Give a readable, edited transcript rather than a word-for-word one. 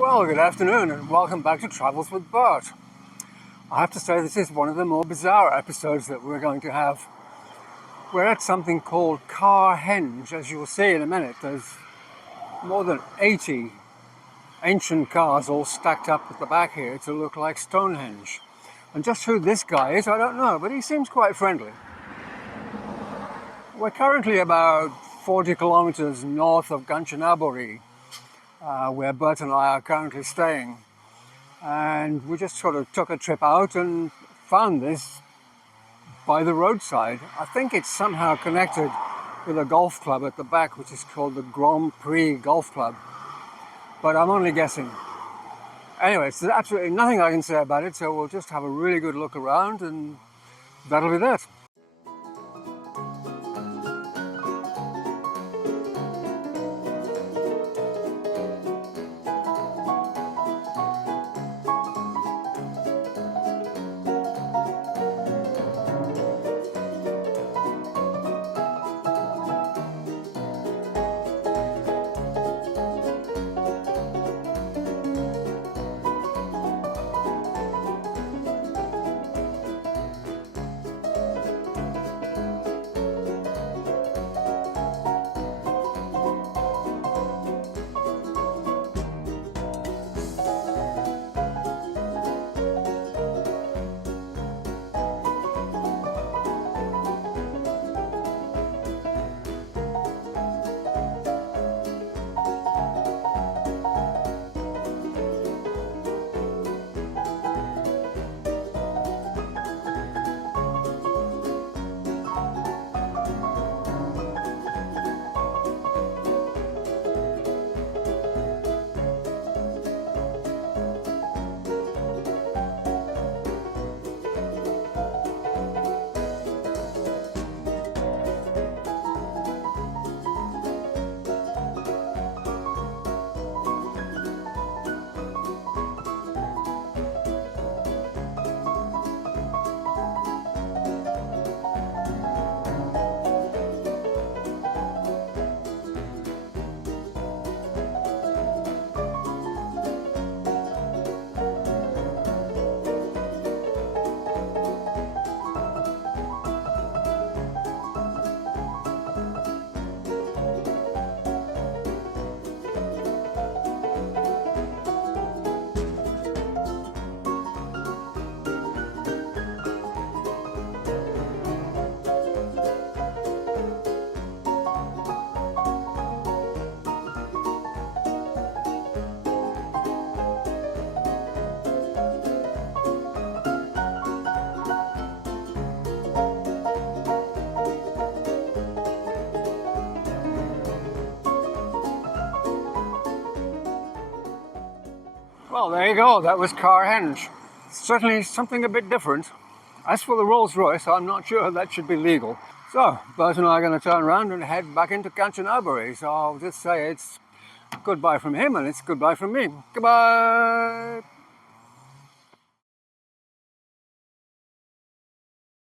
Well, good afternoon and welcome back to Travels with Bert. I have to say this is one of the more bizarre episodes that we're going to have. We're at something called Carhenge. As you'll see in a minute, there's more than 80 ancient cars all stacked up at the back here to look like Stonehenge. And just who this guy is, I don't know, but he seems quite friendly. We're currently about 40 kilometres north of Kanchanaburi, where Bert and I are currently staying. And we just sort of took a trip out and found this by the roadside. I think it's somehow connected with a golf club at the back, which is called the Grand Prix Golf Club. But I'm only guessing. Anyway, there's absolutely nothing I can say about it, so we'll just have a really good look around and that'll be that. Well, there you go, that was Carhenge. Certainly something a bit different. As for the Rolls-Royce, I'm not sure that should be legal. So, Bert and I are going to turn around and head back into Kanchanaburi. So I'll just say it's goodbye from him and it's goodbye from me. Goodbye!